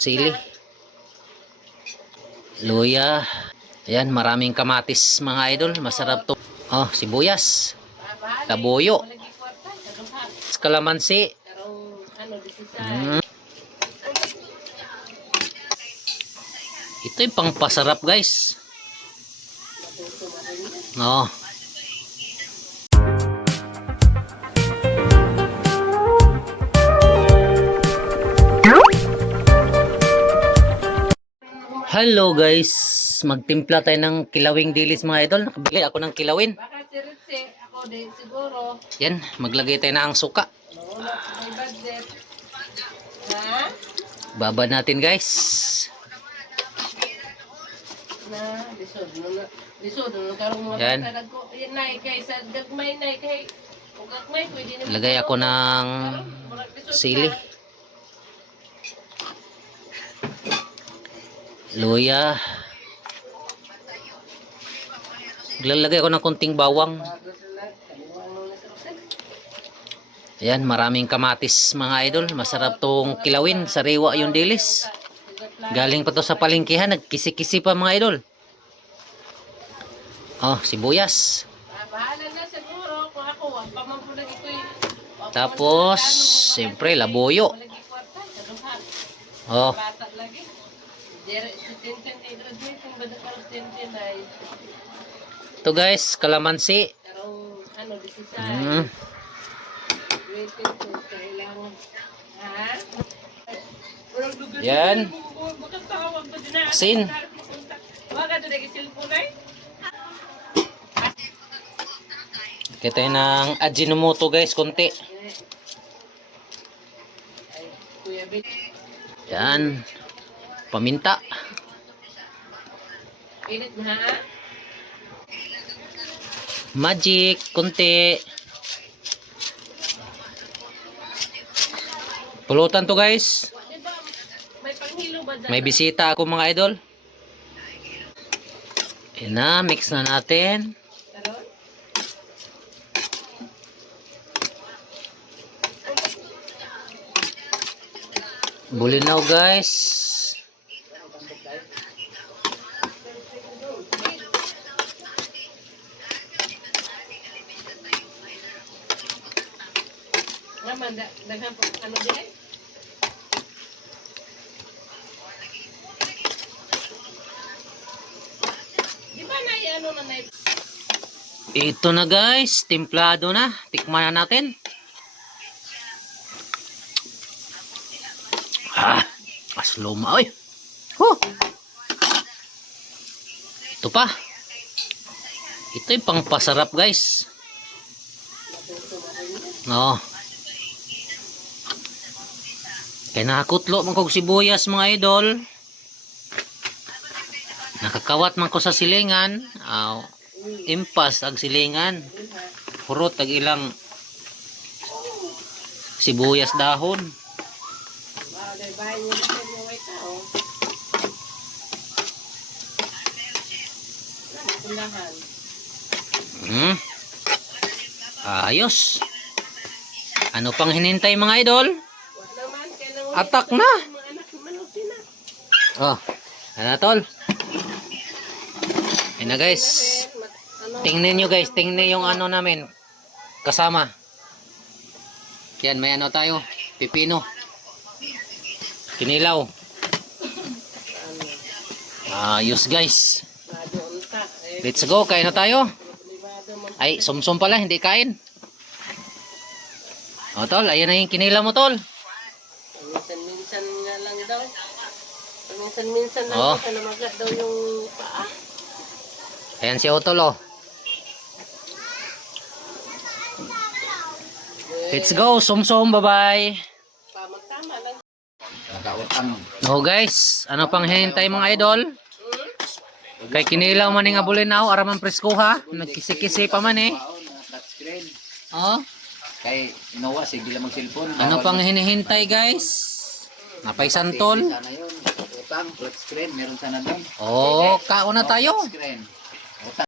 Sili. Luya. Ayan, maraming kamatis mga idol. Masarap to. Oh, sibuyas. Labuyo. Kalamansi. Ito yung pangpasarap guys. Oh. Hello guys, magtimpla tayo ng kilawing dilis mga idol. Nakabili ako ng kilawin. Yan, maglagay tayo na ang suka. Babad natin guys. Yan. Lagay ako ng sili. Luya. Lalagay ko ng konting bawang. Ayan, maraming kamatis mga idol. Masarap tong kilawin. Sariwa yung dilis. Galing pa to sa palengkehan. Nagkisi-kisi pa mga idol. Oh, sibuyas. Tapos, siyempre, labuyo. Oh. Ito guys, kalamansi. Yan. Asin. Kita ng Ajinomoto guys, konti. Yan. Paminta. Magic, konti. Pulutan to guys. May bisita ako mga idol. Yan na, mix na natin. Bulinaw guys. Ito na guys, templado na. Tikman na natin. Mas luma. Oy. Ito pa. Ito yung pangpasarap guys. No. Kaya nakakutlo man kong sibuyas mga idol. Nakakawat man ko sa silingan. Impas ag silingan. Hurot ag ilang sibuyas dahon. Ayos. Ano pang hinintay mga idol? Atak na. Oh, ano tol? Ayan na guys. Tingnan nyo guys, tingnan yung ano namin kasama. Yan, may ano tayo, pipino, kinilaw. Ayos guys. Let's go, kain na tayo. Ay, sumsum pala, hindi kain. O tol, ayan na yung kinilaw mo tol. Minsan-minsan nga lang daw. Minsan-minsan lang daw, namagat daw yung paa. Ayan si Otol oh. Let's go, sumsum, bye-bye. Tama lang. Oh guys, ano pang hinintay mga idol? Kay kinilaw man nga bulinaw, araman presko ha. Nagkisi-kisi pa man eh. Oh. Kay Noah sige lang mag-cellphone. Ano pang hinihintay guys? Napay santol. Utang, flat screen, meron sana doon. Oh, kauna tayo. Screen.